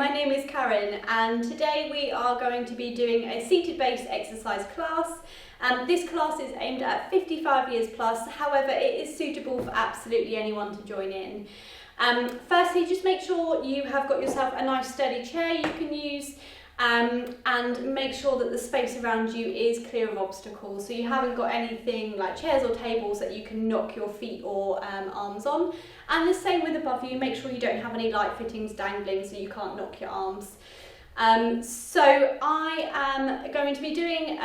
my name is Karen and today we are going to be doing a seated based exercise class. This class is aimed at 55 years plus, however it is suitable for absolutely anyone to join in. Firstly, just make sure you have got yourself a nice sturdy chair you can use and make sure that the space around you is clear of obstacles, so you haven't got anything like chairs or tables that you can knock your feet or arms on. And the same with above you, make sure you don't have any light fittings dangling so you can't knock your arms. So I am going to be doing,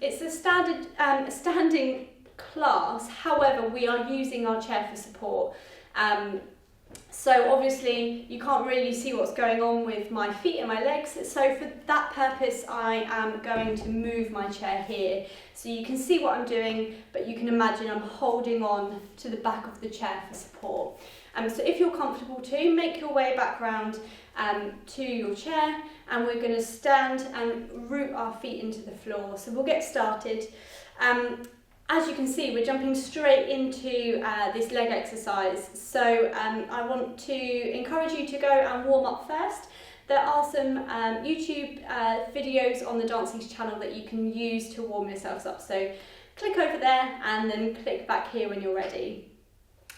it's a standard standing class, however we are using our chair for support. So obviously you can't really see what's going on with my feet and my legs, so for that purpose I am going to move my chair here so you can see what I'm doing, but you can imagine I'm holding on to the back of the chair for support. So if you're comfortable to, make your way back round to your chair, and we're going to stand and root our feet into the floor. So we'll get started. As you can see, we're jumping straight into this leg exercise. So I want to encourage you to go and warm up first. There are some YouTube videos on the DanceEast channel that you can use to warm yourselves up. So click over there and then click back here when you're ready.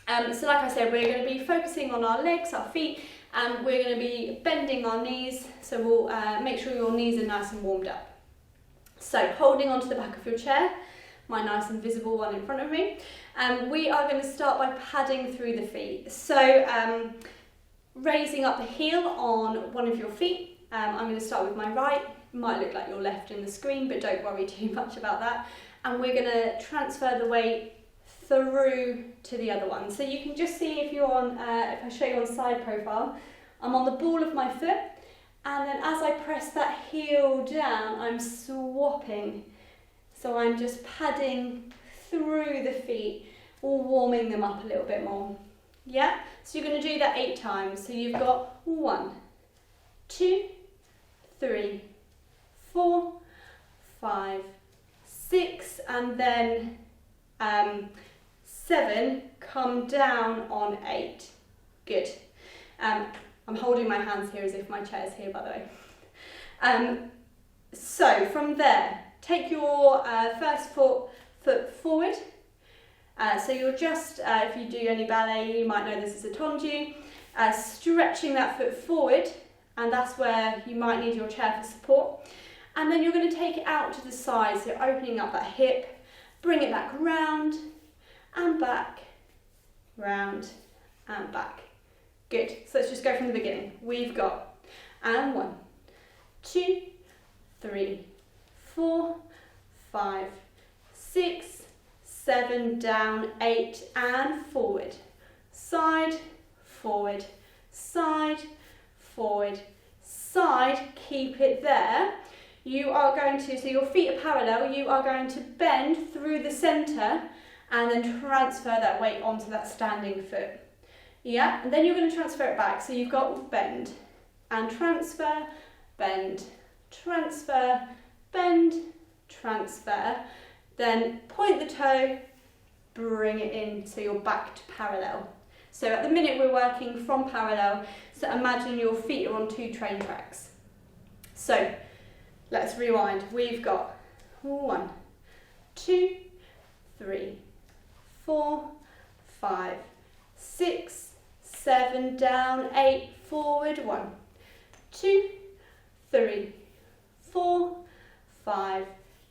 So like I said, we're going to be focusing on our legs, our feet, and we're going to be bending our knees. So we'll make sure your knees are nice and warmed up. So holding onto the back of your chair, my nice and visible one in front of me. We are going to start by padding through the feet. So raising up the heel on one of your feet. I'm going to start with my right. It might look like your left in the screen, but don't worry too much about that. And we're going to transfer the weight through to the other one. So you can just see if you're on, if I show you on side profile, I'm on the ball of my foot, and then as I press that heel down, I'm swapping. So I'm just padding through the feet, or warming them up a little bit more. Yeah, so you're going to do that 8 times. So you've got 1, 2, 3, 4, 5, 6, and then 7, come down on 8. Good. I'm holding my hands here as if my chair's here, by the way. So from there, take your first foot forward. So you're just, if you do any ballet, you might know this is a tendu, stretching that foot forward, and that's where you might need your chair for support. And then you're going to take it out to the side, so opening up that hip, bring it back round and back, round and back. Good. So let's just go from the beginning. We've got, and 1, 2, 3, 4, 5, 6, 7, down, 8, and forward. Side, forward, side, forward, side. Keep it there. You are going to, so your feet are parallel, you are going to bend through the centre and then transfer that weight onto that standing foot. Yeah, and then you're going to transfer it back. So you've got bend and transfer, bend, transfer, bend, transfer. Then point the toe, bring it in so you're back to parallel. So at the minute we're working from parallel, so imagine your feet are on 2 train tracks. So let's rewind. We've got 1, 2, 3, 4, 5, 6, 7, down, 8, forward, 1, 2, 3, 4, 5,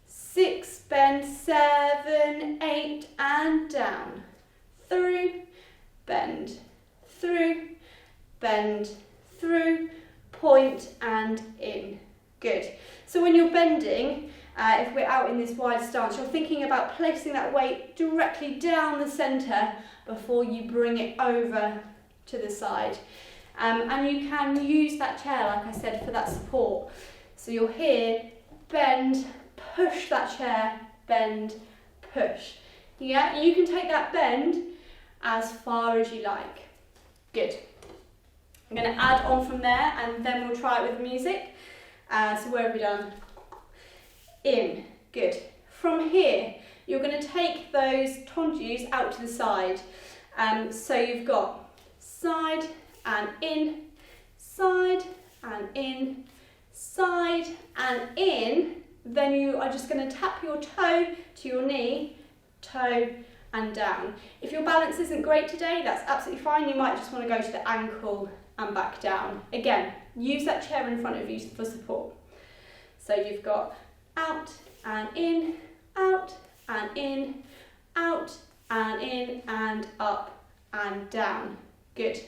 6, bend, 7, 8, and down, through, bend, through, bend, through, point and in. Good. So when you're bending, if we're out in this wide stance, you're thinking about placing that weight directly down the centre before you bring it over to the side. And you can use that chair, like I said, for that support. So you're here, bend, push that chair, bend, push. Yeah, you can take that bend as far as you like. Good. I'm going to add on from there and then we'll try it with the music. So where have we done? In. Good. From here, you're going to take those tendus out to the side. So you've got side and in, side and in, side and in. Then you are just going to tap your toe to your knee, toe and down. If your balance isn't great today, that's absolutely fine. You might just want to go to the ankle and back down. Again, use that chair in front of you for support. So you've got out and in, out and in, out and in, and up and down. Good.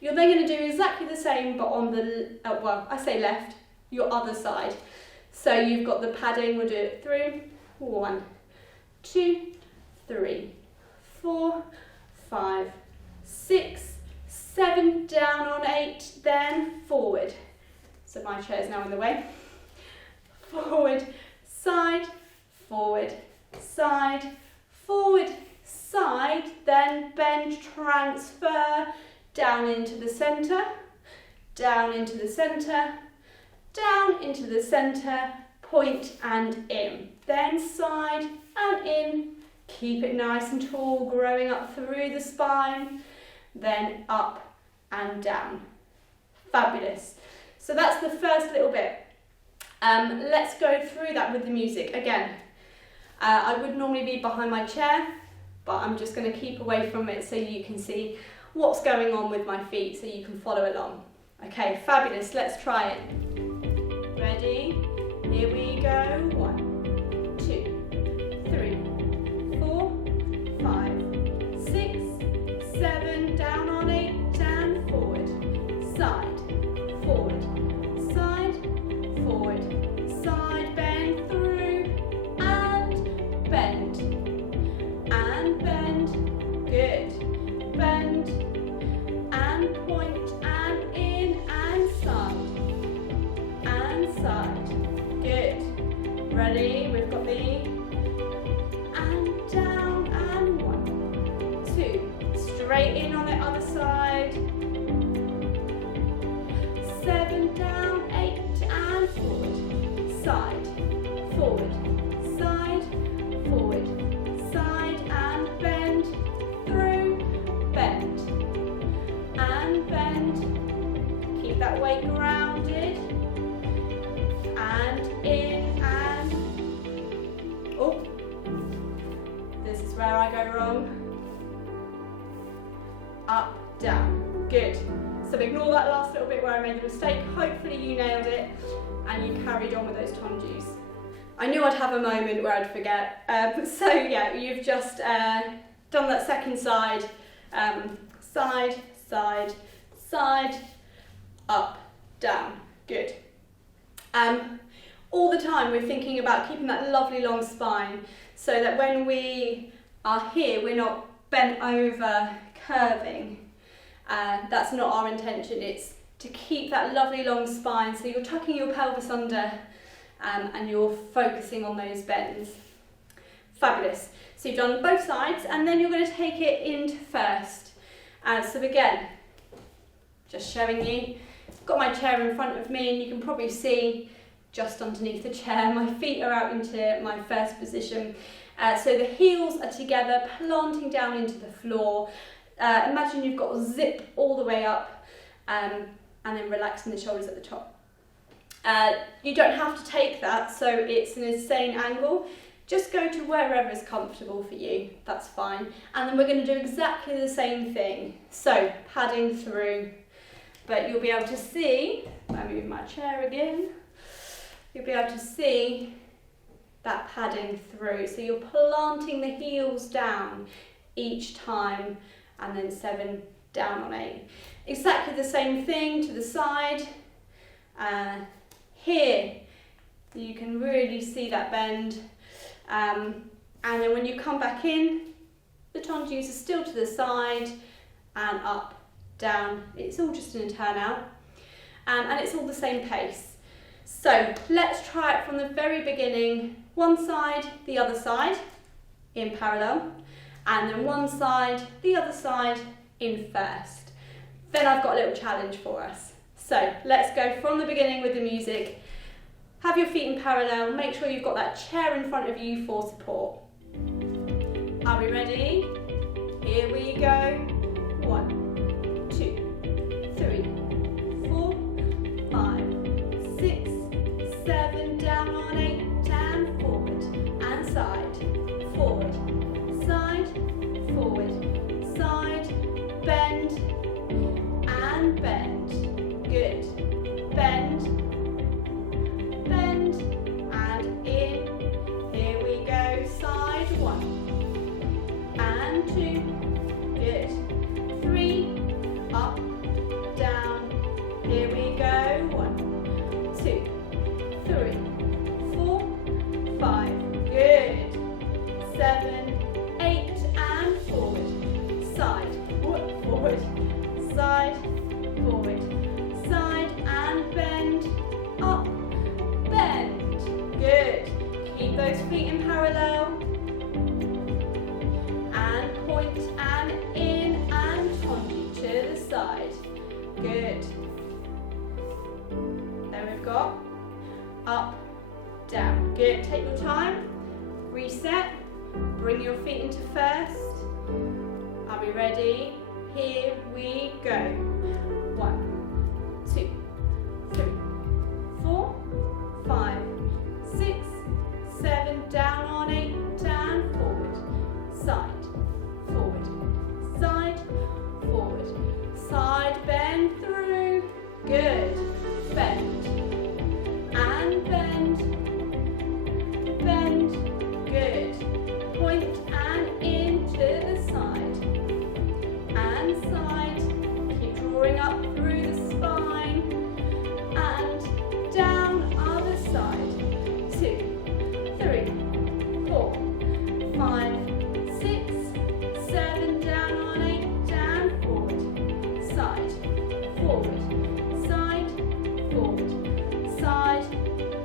You're then going to do exactly the same, but on the, well, I say left, your other side. So you've got the padding, we'll do it through. 1, 2, 3, 4, 5, 6, 7, down on 8, then forward. So my chair is now in the way. Forward, side, forward, side, forward, side, then bend, transfer, down into the centre, down into the centre, down into the centre, point and in. Then side and in, keep it nice and tall, growing up through the spine, then up and down. Fabulous. So that's the first little bit. Let's go through that with the music. Again, I would normally be behind my chair, but I'm just going to keep away from it so you can see what's going on with my feet, so you can follow along. Okay, fabulous. Let's try it. Ready? Here we go. 1, 2, 3, 4, 5, 6, 7, down on 8, and forward, side, forward, side, forward, side, bend through, and bend, good, bend, and point, and in, and side, good, ready, we've got the, and down, and 1, 2, straight in on the other side, 7, down, 8, and forward, side, forward, side, forward, side, and bend, through, bend, and bend, keep that weight grounded, and in, and, oh, this is where I go wrong, up, down, good. So ignore that last little bit where I made the mistake. Hopefully you nailed it and you carried on with those tongis. I knew I'd have a moment where I'd forget. So yeah, you've just done that second side, side, side, side, up, down, good. All the time we're thinking about keeping that lovely long spine so that when we are here, we're not bent over, curving. That's not our intention. It's to keep that lovely long spine, so you're tucking your pelvis under and you're focusing on those bends. Fabulous. So you've done both sides, and then you're going to take it into first. So again, just showing you, I've got my chair in front of me, and you can probably see just underneath the chair, my feet are out into my first position. So the heels are together, planting down into the floor. Imagine you've got a zip all the way up, and then relaxing the shoulders at the top. You don't have to take that, so it's an insane angle. Just go to wherever is comfortable for you, that's fine. And then we're going to do exactly the same thing. So, padding through, but you'll be able to see, I'll move my chair again, you'll be able to see that padding through. So you're planting the heels down each time, and then 7 down on 8. Exactly the same thing to the side. Here, you can really see that bend. And then when you come back in, the tongis are still to the side and up, down. It's all just in a turn out. And it's all the same pace. So let's try it from the very beginning. One side, the other side, in parallel. And then one side, the other side, in first. Then I've got a little challenge for us. So let's go from the beginning with the music. Have your feet in parallel, make sure you've got that chair in front of you for support. Are we ready? Here we go. 1, 2, 3, 4, 5. good. Bend, bend, and in. Here we go, side 1, and 2, good. 3, up, down, here we go, 1, 2, 3, 4, 5, good. 7, 8, and forward, side, forward, side, forward, side, and bend, up, bend, good. Keep those feet in parallel, and point, and in, and tongue to the side, good. Then we've got up, down, good. Take your time, reset, bring your feet into first. Are we ready? Here we go. 1, 2, 3, 4, 5, 6, 7, down on 8, and forward, side, forward, side, forward, side, bend through, good, bend, and bend, bend, good, point and into the side, and side, keep drawing up through the spine, and down other side, 2, 3, 4, 5, 6, 7, down on 8, and forward, side, forward, side, forward, side,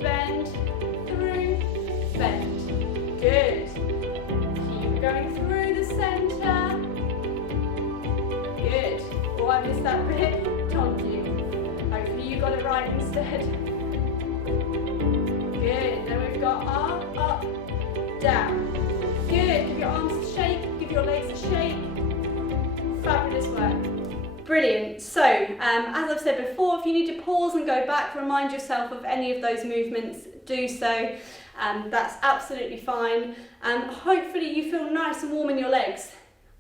bend, through, bend, good. Keep going through the centre, good. Oh, I missed that bit, told you. Hopefully you got it right instead. Good, then we've got up, down. Good, give your arms a shake, give your legs a shake. Fabulous work. Brilliant. So, as I've said before, if you need to pause and go back, remind yourself of any of those movements, do so. That's absolutely fine. Hopefully you feel nice and warm in your legs.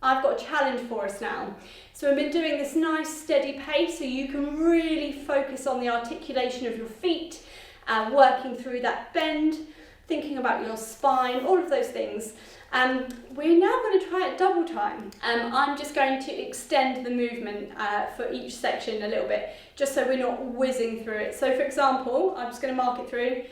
I've got a challenge for us now. So we've been doing this nice steady pace so you can really focus on the articulation of your feet, working through that bend, thinking about your spine, all of those things. We're now going to try it double time. I'm just going to extend the movement for each section a little bit, just so we're not whizzing through it. So for example, I'm just going to mark it through.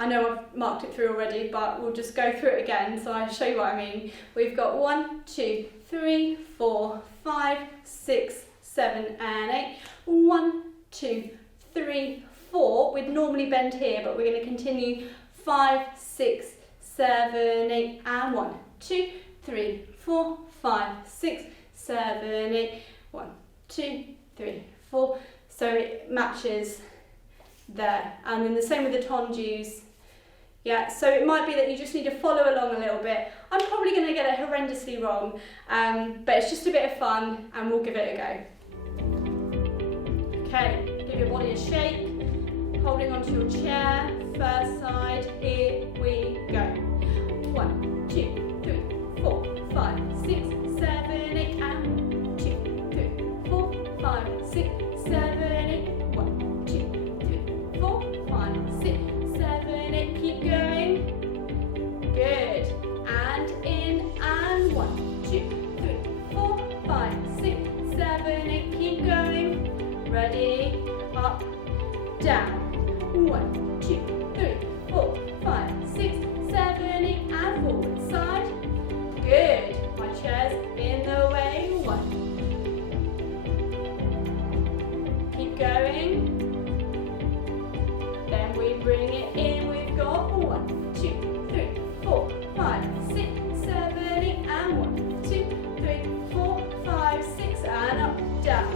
I know I've marked it through already, but we'll just go through it again so I'll show you what I mean. We've got 1, 2, 3, 4, 5, 6, 7, and 8. 1, 2, 3, 4. We'd normally bend here, but we're going to continue 5, 6, 7, 8, and 1, 2, 3, 4, 5, 6, 7, 8. 1, 2, 3, 4. So it matches there. And then the same with the tondus. Yeah, so it might be that you just need to follow along a little bit. I'm probably going to get it horrendously wrong, but it's just a bit of fun and we'll give it a go. Okay, give your body a shake, holding onto your chair, first side, here we go. 1, 2, 3, 4, 5, 6, 7, 8, and 1, 2, 3, 4, 5, 6, 7, 8, 1, 2, 3, 4, 5, 6, 7, 8, keep going, good, and in, and 1, 2, 3, 4, 5, 6, 7, 8, keep going, ready, up, down, 1, 2, 3, 4, 5, 6, 7, 8, and forward, side, good, my chair's in the way, 1, keep going, then we bring it in, we've got 1, 2, 3, 4, 5, 6, 7, 8, and 1, 2, 3, 4, 5, 6, and up, down.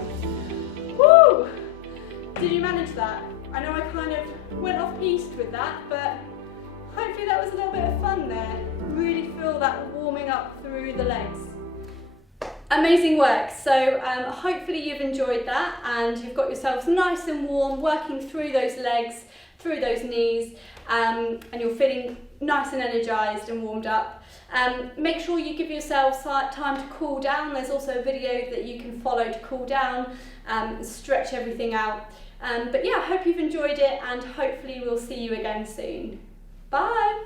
Woo! Did you manage that? I know I kind of went off piste with that, but hopefully that was a little bit of fun there. Really feel that warming up through the legs. Amazing work. So hopefully you've enjoyed that and you've got yourselves nice and warm, working through those legs, through those knees, and you're feeling nice and energized and warmed up. Make sure you give yourselves time to cool down. There's also a video that you can follow to cool down, stretch everything out. But yeah, I hope you've enjoyed it, and hopefully we'll see you again soon. Bye!